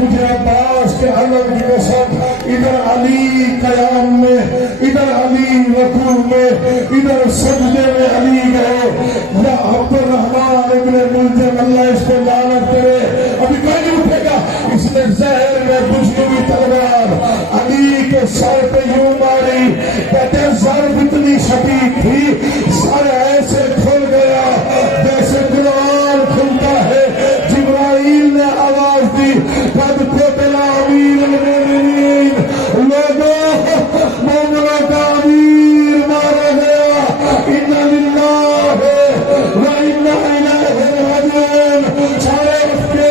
मुझे अब्बास के अलग की कसम, इधर अली कयाम में, इधर अली रकू में, इधर सजदे में अली गए। या अब्दुर्रहमान इब्ने मुल्ज़िम, अल्लाह इसको लानत करे, अभी कोई नहीं उठेगा। इसने जहर में दुश्मनी तलवार अली के सर पे यूं मारी, कहते जर्ब इतनी शदीद थी, सर ऐसे खुल गया जैसे कुरान खुलता है। जिब्राइल ने आवाज दी, कद कोतला अमीरुल मोमिनीन, लोगों मोमिनों का अमीर मारा गया। इन्ना लिल्लाहि व इन्ना इलैहि राजिऊन। सारे उसके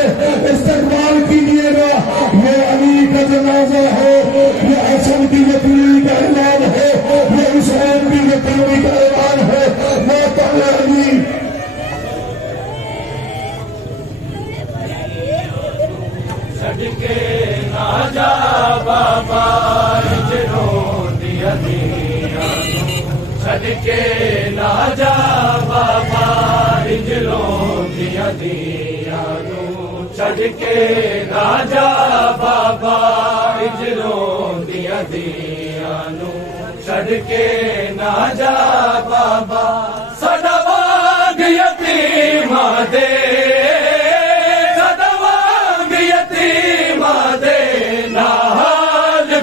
इस्तकबाल कीजिएगा। ये अली का जनाजा है, ये हसन की यतीमी का ऐलान है, ये हुसैन की यतीमी का ऐलान है। मौत अली सदके ना जा बाबा इजरो दिया दिया, सदके ना जा बाबा इजरो दिया दिया, सदके ना जा बाबा इजरो दिया दिया, सदके ना जा बाबा सदावाग यतीमा दे,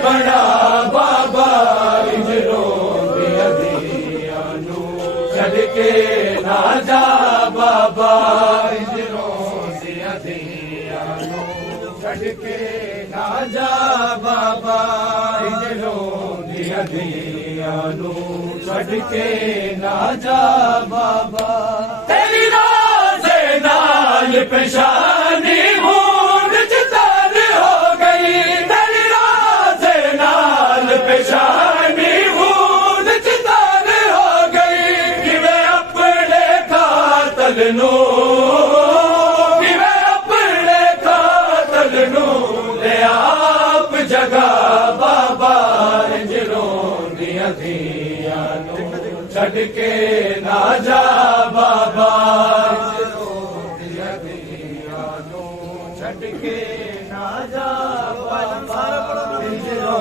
बड़ा बाबा इजरो दिया दिया, सदके ना जा बाबा इजरो दिया दिया, सदके ना जा बाबा इजरो दिया दिया, सदके ना जा बाबा। तेरी नाज़े नाल पेशानी बूंद चितार हो गई, पेशानी बूंद चितार हो गई। किवे अपने कातल नू, किवे अपने कातल नू ले आप जगा बाबा इजरो दिया दिया, सदके ना जा बाबा इजरो दिया दिया, सदके ना जा बाबा इजरो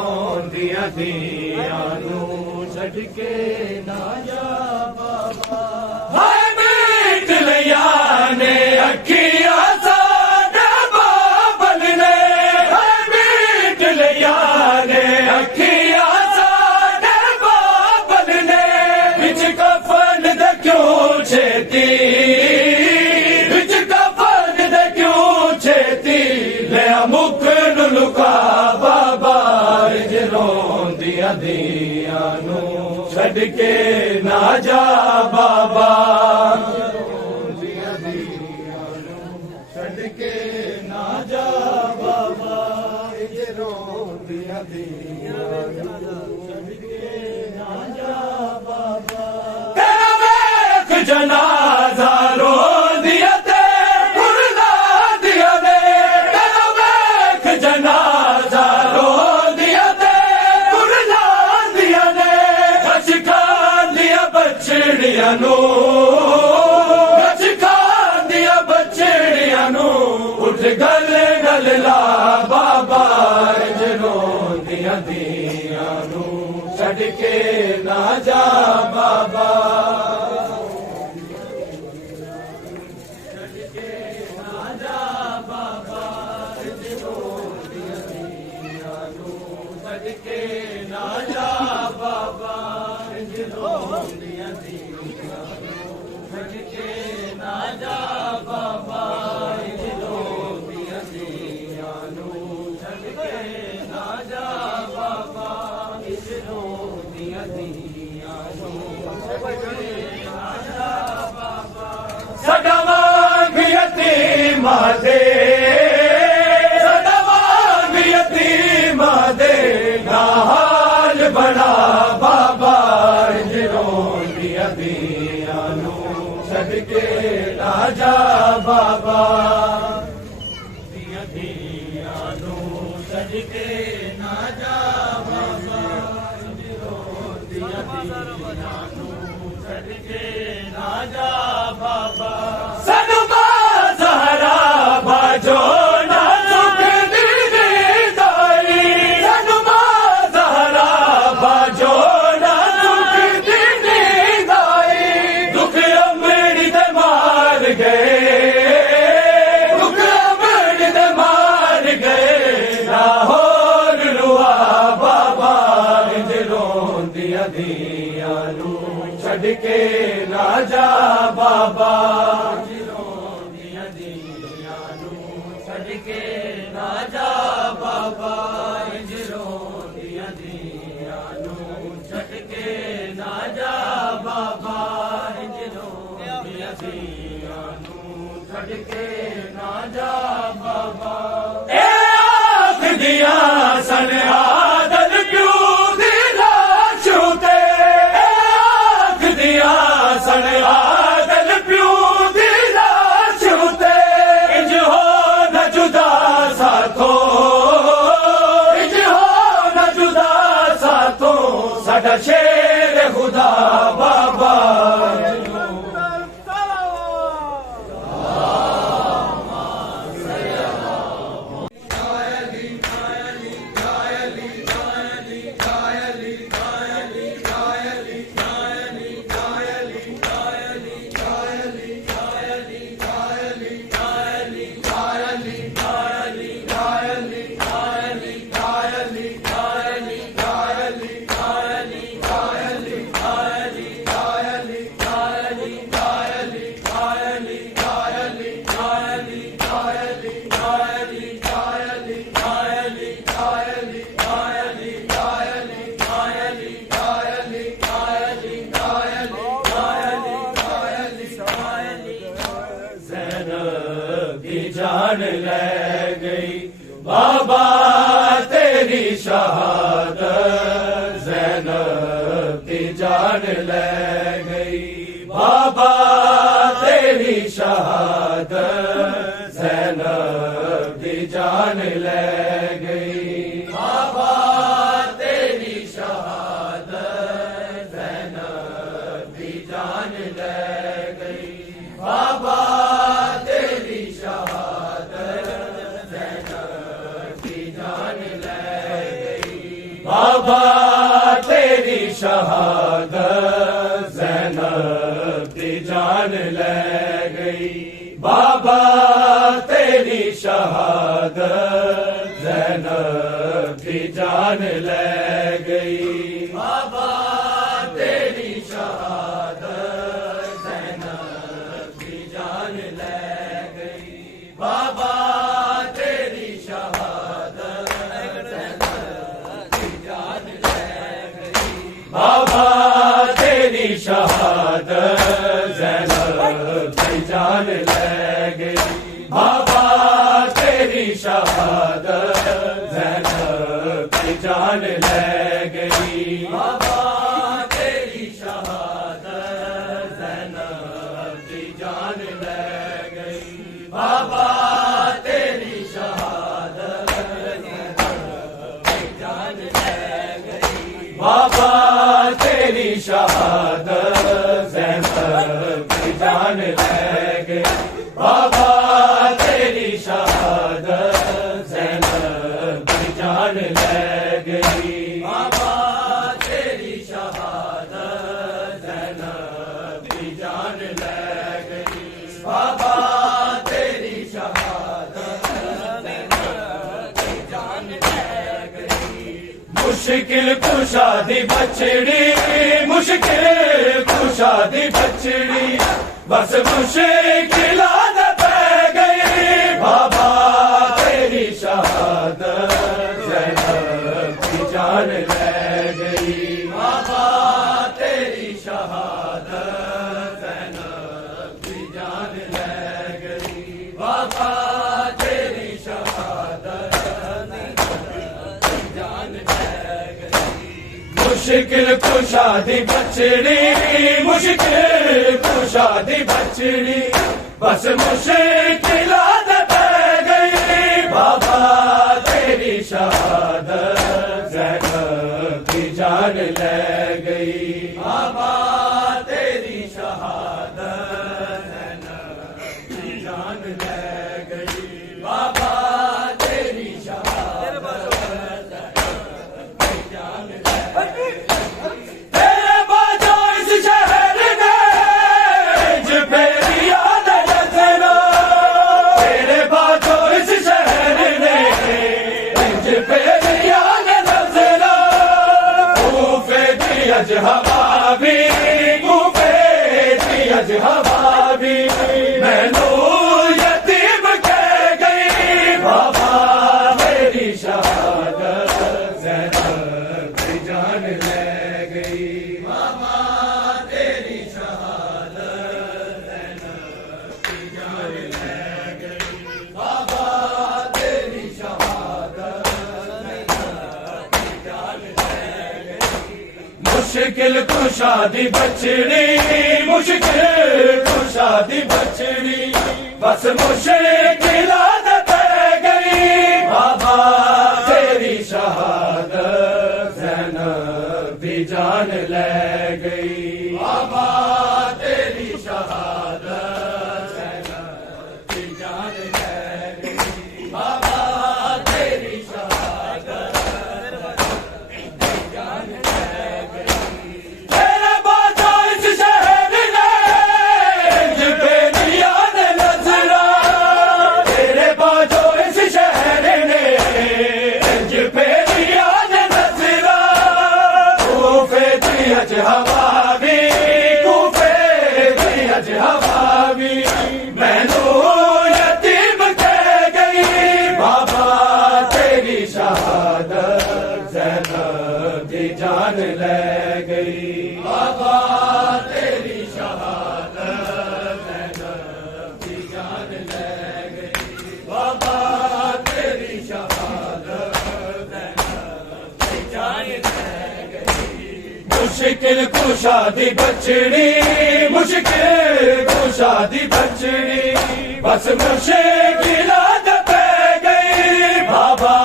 दिया दिया, सदके ना जा बाबा। हाय मीट लिया ने अखिया साडे बाबल ने, हाय मीट लिया ने अखिया साडे बाबल ने, बिच कफन दे क्यों छेती, बिच कफन दे क्यों छेती, ले मुख नु लुका बाबा इजरो दिया दिया, सदके ना जा बाबा दिया दिया, सदके ना जा बाबा इजरो दिया दिया, सदके ना जा बाबा। तेरा वेख जनाजा रो दिया दे, कुर्ला दिया दे, तेरा वेख जनाजा रो दिया दे, कुर्ला दिया दे, खचका दिया बछड़िया नू, खचका दिया बछड़िया नू, उठ गल गल ला बाबा इजरो दिया दिया, सदके ना जा बाबा, सदके ना जा बाबा इजरो दिया दिया, सदके ना जा बाबा इजरो दिया दिया, सदके ना जा बाबा इजरो दिया दिया, सदके ना जा बाबा इजरो दिया दिया, सदके ना जा बाबा। सदावाग यतीमा दे, सदावाग यतीमा दे, हाल बड़ा बाबा इजरो दिया दिया, सदके ना जा बाबा दिया दिया, सदके ना जा बाबा इजरो दिया दिया, सदके ना जा बाबा। सदमा ज़हरा बाजो ना सुख दी के ना जा बाबा के ना जा बाबा छट के ना जा बाबा छट के ना जा बाबा ए आख दिया सन आदल क्यों दिला छूते आख दिया सन आदल क्यों दिला छूते इंज हो न जुदा साथों इंज हो न जुदा साथों साडा शेर खुदा बाबा जान ले गई बाबा तेरी शहादत ज़ैनब की जान ले गई बाबा तेरी शहादत ज़ैनब की जान ले गई बाबा तेरी शहादत ज़ैनब की जान ले गई बाबा तेरी बाबा तेरी शहादत ज़ैनब की जान ले गई बाबा तेरी शहादत ज़ैनब की जान ले गई बाबा तेरी शहादत ज़ैनब की जान ले गई बाबा तेरी शहादत बाबा तेरी शहादत ज़ैनब की जान ले गई बाबा तेरी शहादत ज़ैनब की जान ले गई बाबा तेरी शहादत ज़ैनब की जान ले गई बाबा तेरी शहादत ज़ैनब की जान ले गई बाबा तेरी शहादत ज़ैनब की जान ले गई बाबा तेरी शहादत ज़ैनब की जान ले गई बाबा तेरी शहादत ज़ैनब की जान ले गई बाबा तेरी शहादत ज़ैनब की जान ले गई मुश्किल कुशादी बछड़ी मुश्किल कुशादी बछड़ी बस मुश्किल पै गई बाबा तेरी शहादत ज़ैनब की जान ले गई बाबा तेरी शहादत ज़ैनब की जान ले गई बाबा तेरी शहादत मुश्किल कुशादी बछड़ी मुश्किल कुशादी बछड़ी बस मुश्किल पै गई बाबा तेरी शहादत ज़ैनब की जान ले गई बाबा तेरी शहादत ज़ैनब की जान ले गई बाबा तेरी शहादत ज़ैनब की जान ले हवा बाबा तेरी शहादत ज़ैनब की जान ले गई। बाबा तेरी शहादत ज़ैनब की जान ले गई। बाबा तेरी शहादत ज़ैनब की जान ले गई। मुश्किल कुशादी बचड़ी, मुश्किल कुशादी बचड़ी, बस मुश्किल आदत गई। बाबा तेरी शहादत ज़ैनब की जान ले गई। बाबा तेरी शहादत ज़ैनब की जान ले गई। बाबा तेरी शहादत की जान ले गई। तेरे बाजो इस शहर ने इंज पे दिया ने नजरा, तेरे बाजो इस शहर ने इंज पे दिया ने नजरा। कूफे दी अज हवा भी, कूफे दी अज हवा भी, मैनू यतीम कह गई। बाबा तेरी शहादत ज़ैनब की जान ले गई। बाबा तेरी शहादत ज़ैनब की जान ले गई। बाबा तेरी शहादत ज़ैनब की जान ले गई। मुश्किल कुशादी बचड़ी, मुश्किल कुशादी बचड़ी, बस मुश्किल आदत गई। बाबा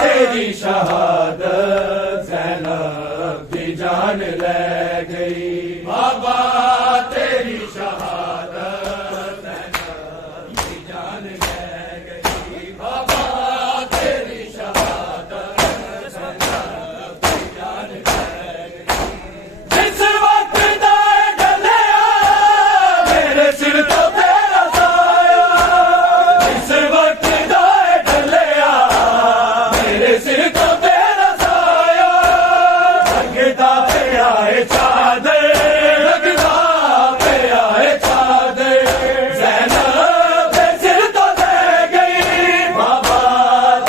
तेरी शहादत ज़ैनब की जान ले गई। बाबा तेरी शहादत ज़ैनब की जान ले गई। बाबा तेरी शहादत ज़ैनब की जान ले गई। जिस वक्त दाए डलिया मेरे सिर तो तेरा साया, जिस वक्त दाए डलिया मेरे सिर तो तेरा साया। लगदा पे आए चादर, लगदा पे आए चादर, ज़ैनब के सिर तो दे गई। बाबा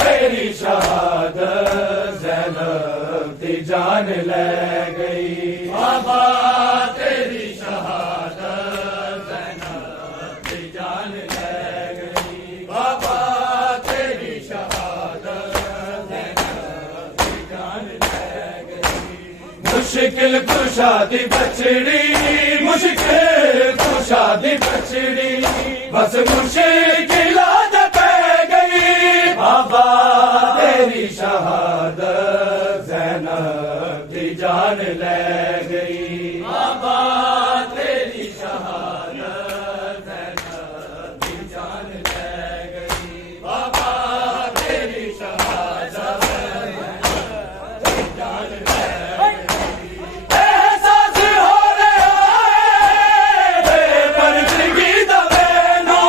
तेरी शहादत ज़ैनब की जान ले गई। बाबा तेरी शहादत ज़ैनब की जान ले गई। बाबा तेरी शहादत ज़ैनब की जान ले गई। मुश्किल कुशादी बचड़ी, मुश्किल कुशादी बचड़ी, बस मुश्किल आदत गई। बाबा तेरी शहादत ज़ैनब की जान ले गई। बाबा तेरी शहादत ज़ैनब की जान ले गई। बाबा तेरी शहादत ज़ैनब की जान ले गई। एहसास हो रहा है बेपरदगी दा मैनू,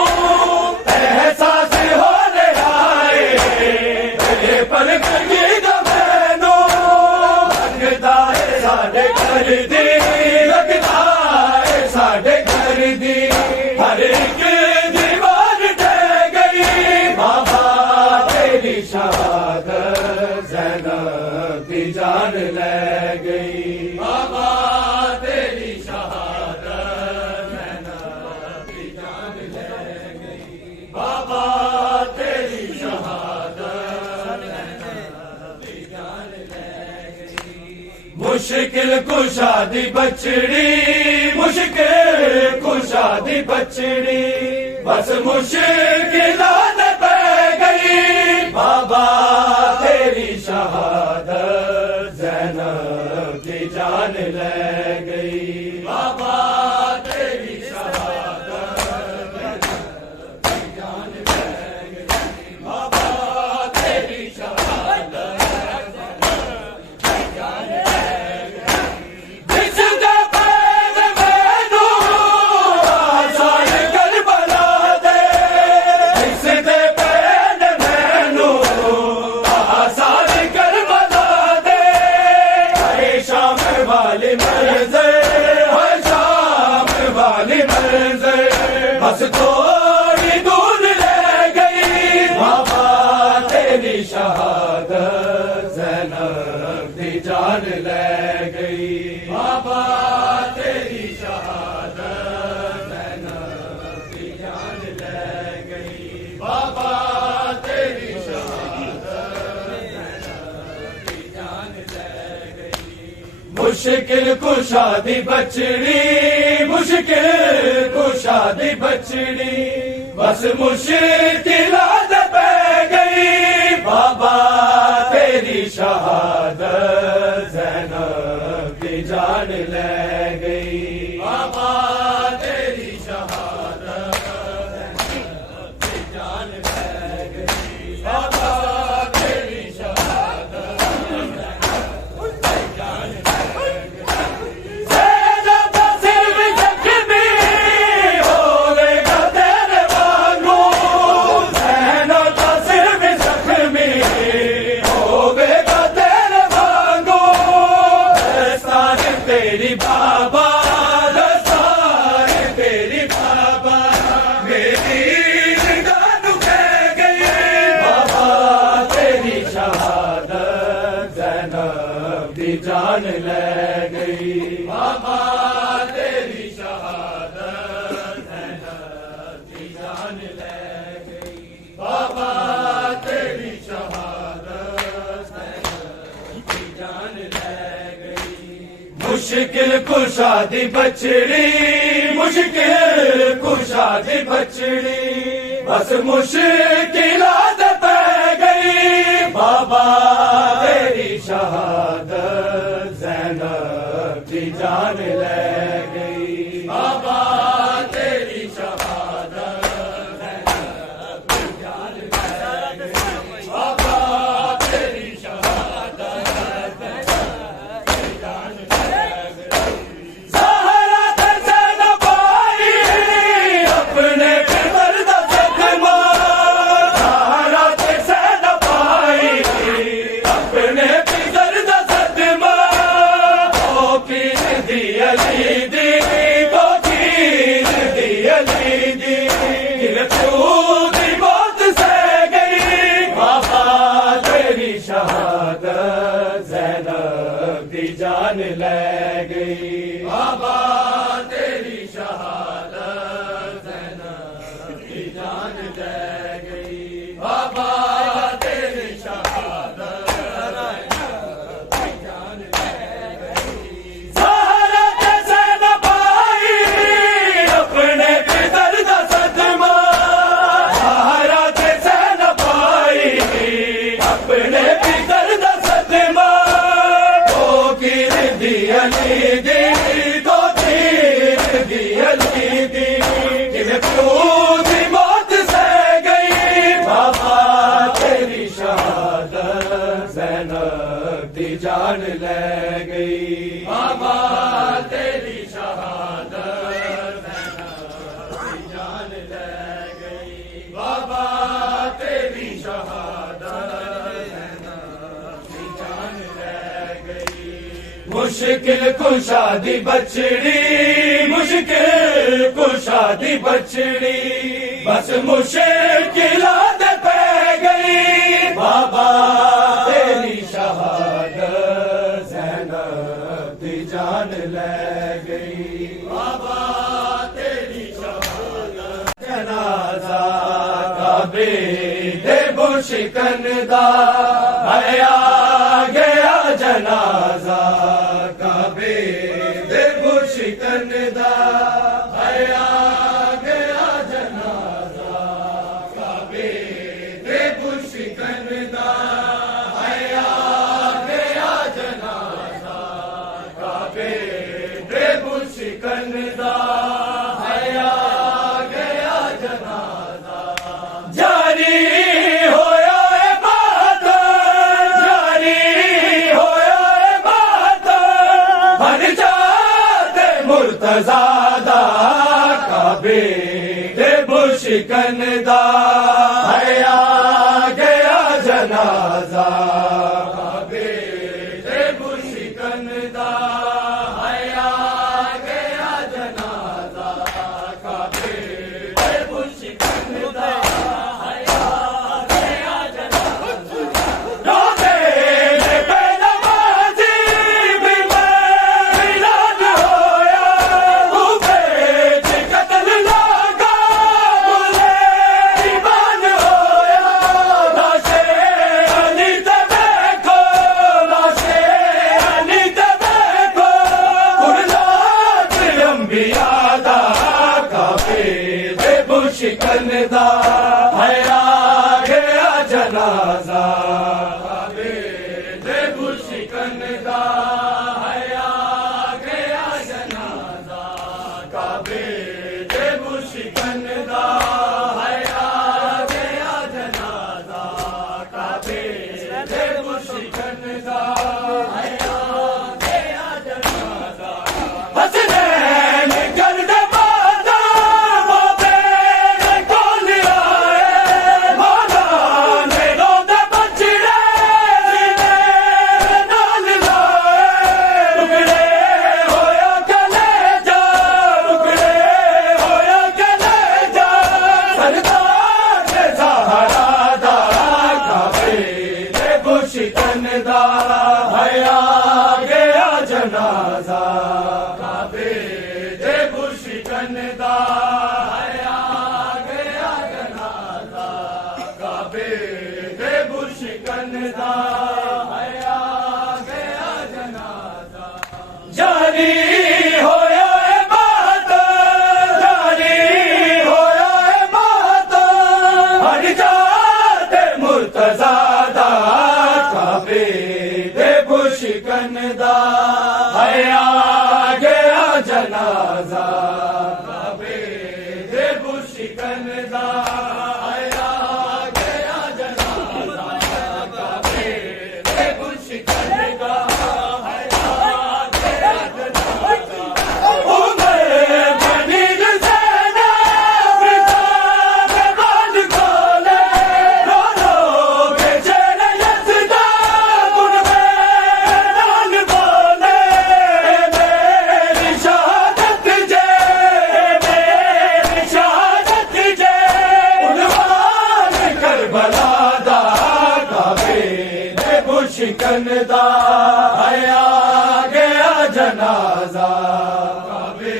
एहसास हो रहा है बेपरदगी दा मैनू। लगदा है साडे घर दी, लगदा है साडे घर दी, हर एक दीवार ढह गई। बाबा तेरी शहादत ज़ैनब की जान ले गई। बाबा तेरी शहादत ज़ैनब की जान ले गई। बाबा तेरी शहादत ज़ैनब की जान ले गई। मुश्किल कुशादी बचड़ी, मुश्किल कुशादी बचड़ी, बस मुश्किल आदत गई। बाबा तेरी शहादत ज़ैनब की जान ले गई। बाबा तेरी शहादत ज़ैनब की जान ले गई। बाबा तेरी शहादत ज़ैनब की जान ले गई। जिसदे पैर मैनू आसान करबला दे, जिसदे पैर मैनू आसान करबला मुश्किल कुशादी बचड़ी मुश्किल कुशादी बचड़ी बस मुश्किलात पै गई बाबा तेरी शहादत ज़ैनब की जान ले गई बाबा तेरी शहादत ज़ैनब की जान ले गई बाबा तेरी शहादत तेरी बाबा दस्तार तेरी बाबा मेरी निगाह कह गई बाबा तेरी शहादत ज़ैनब की जान ले गई बाबा तेरी शहादत ज़ैनब की जान ले गई बाबा तेरी शहादत ज़ैनब की जान ले गई मुश्किल कुशादी बचड़ी मुश्किल कुशादी बचड़ी बस मुश्किलात पै गई बाबा तेरी शहादत ज़ैनब की जान ले गई बाबा तेरी शहादत ज़ैनब की जान ले गई बाबा तेरी शहादत ज़ैनब की जान जान ले गई बाबा तेरी शहादत ज़ैनब की जान ले गई बाबा तेरी शहादत ज़ैनब की जान ले गई ज़हरा के ज़ैनब आई अपने पितर दा सदमा ज़हरा के ज़ैनब आई अपने पितर दा सदमा अली दी तो तीर दी अली दी कि प्यार दी मौत से गई बाबा तेरी शहादत ज़ैनब की जान ले गई बाबा तेरी शहादत ज़ैनब की जान ले गई बाबा तेरी शहादत ज़ैनब की जान ले गई मुश्किल कुशादी बचड़ी मुश्किल कुशादी बचड़ी बस मुश्किलात पै गई बाबा तेरी शहादत ज़ैनब की जान ले गई बाबा तेरी शहादत जनाजा काबे दे बुशिकन दा आया गया जनाजा शिकन दा आया गया जनाजा काबे दे शिकन दा आया गया जनाजा काबे दे शिकन दा आया गया जनाजा जारी होया बात जारी होया बात हर मुर्तज़ादा काबे दे बुशिकन दा आया गया जनाजा काबे दे बुशिकन दा आया गया जनाजा काबे दे बुशिकन दा आया गया जनाजा रोज़े पे नमाज़ी भी मिलाद होया कतल लगा बुले ईमान होया नाशे अली ते जनाजा काबे दे बुशिकन दा हया गया जनाजा काबे दे बुशिकन दा हया गया जनाजा काबे दे बुशिकन दा हया गया जनाजा हसनैन कर दे बादा बाबे ने कोल आए मौला ने रोंदे बचड़े सीने नाल लाए टुकड़े होया कलेजा टुकड़े होया कलेजा सरदार ने ज़हरा दा काबे दे बुशिकन दा हया गया जनाजा काबे दे बुशिकन दा हया गया जनाजा काबे दे बुशिकन दा हया गया जनाजा जारी होया ए बात जारी होया ए बात हट जाते मुर्तज़ा दा काबे दे बुशिकन दा हया गया जनाजा काबे दे बुशिकन दा हया गया जनाजा काबे दे बुशिकन दा हया गया जनाजा उमर बनी ज़ैनब फिज़ा में बाल खोले रो रो बेचैन यज़दा गुन में नाल बोले मेरी शहादत जे मेरी शहादत जे उन्वान करबला दा काबे दे बुशिकन दा हया गया जनाजा काबे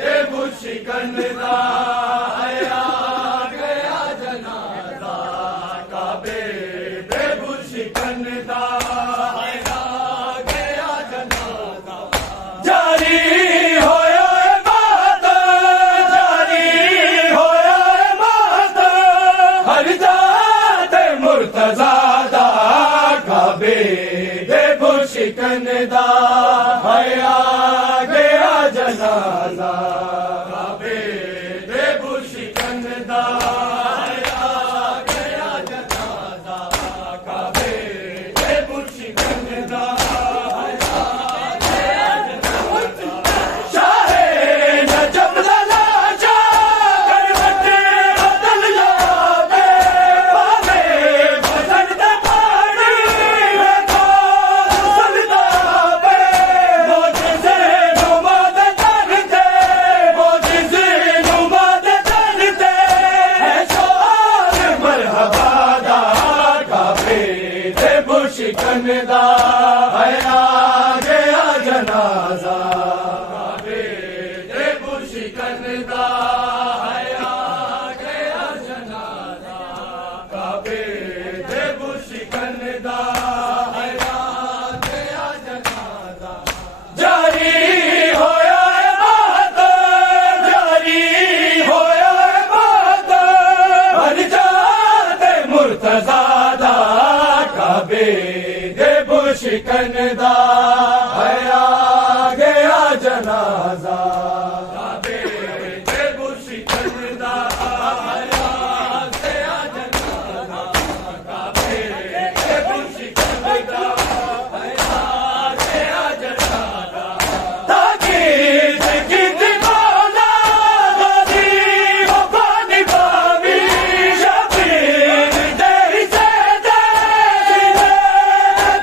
दे बुशिकन दा हया गया जनाजा काबे दे बुशिकन दा हया गया जनाजा जारी होया ए बात जारी होया ए बात हर जाते मुर्तज़ा दा काबे दे बुशिकन दा हया गया जनाजा काबे दे बुशिकन दा हया गया जनाजा काबे दे बुशिकन दा हया गया जनाजा शाहे नजब लाशा करवट बदल जावे पावे बदन दे पानी वेखो सलदा पे मोजिज़े नुमा दे दरते मोजिज़े नुमा दे दरते है शोर मरहबा दा काबे दे बुशिकन दा हया गया जनाजा काबे दे बुशिकन दा हया गया जनाजा काबे दे बुशिकन दा हया गया जनाजा जारी होया ए बात जारी होया ए बात हर जाते मुर्तज़ा दा काबे दे बुशिकन दा हया गया जनाजा काबे दे बुशिकन दा हया गया जनाजा काबे दे बुशिकन दा हया गया जनाजा ताकीद की मौला गदी वफा निभावी शबीर दे से दे सीने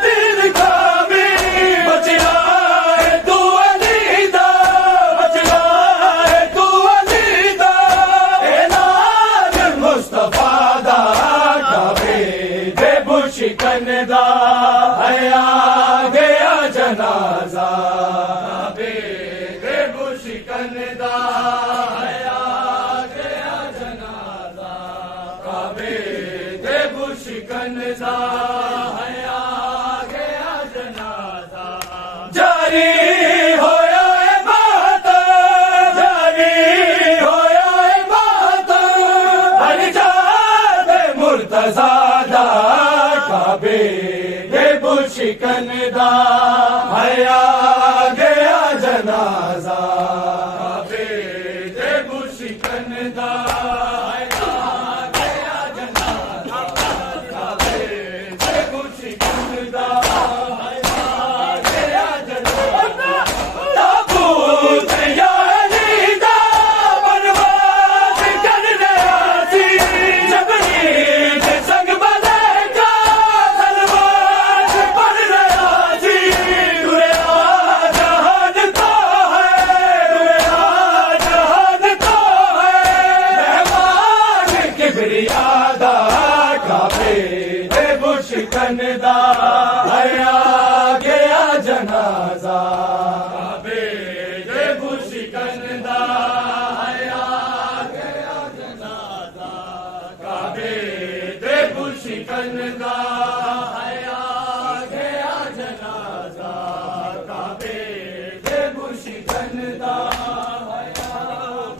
दिल कामी बचना है तू अलीदा बचना है तू अलीदा ऐलान मुस्तफा दा काबे दे बुशिकन दा हया गया जनाजा काबे दे बुशिकन दा हया गया जनाजा काबे दे बुशिकन दा हया गया जनाजा जारी होया ए बात जारी होया ए बात हर जाते मुर्तज़ा दा काबे दे बुशिकन दा हया गया जनाजा काबे दे बुशिकन दा हया गया जनाजा काबे दे बुशिकन दा हया गया जनाजा ताबूत यानी दा बर्बाद कर रहा सी जबनी के संग बले का सलवार पड़ रहा सी दुनिया जहान तो है दुनिया जहान तो है मेहमान किबरिया दा काबे दे बुशिकन दा हया गया जनाजा काबे दे बुशिकन दा हया गया जनाजा काबे दे बुशिकन दा हया गया जनाजा काबे दे बुशिकन दा हया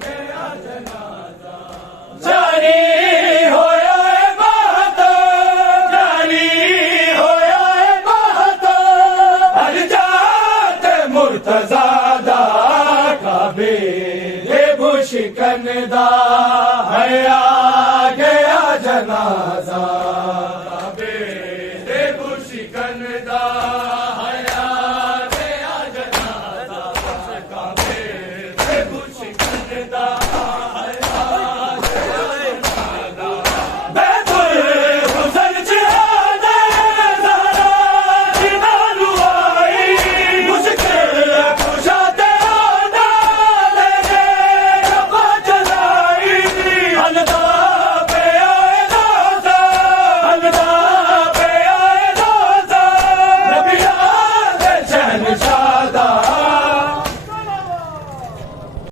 गया जनाजा जारी होया है बात जारी होया है बात हर जात मुर्तजादा काबे दे बुशिकन दा हया गया जनाजा काबे दे बुशिकन दा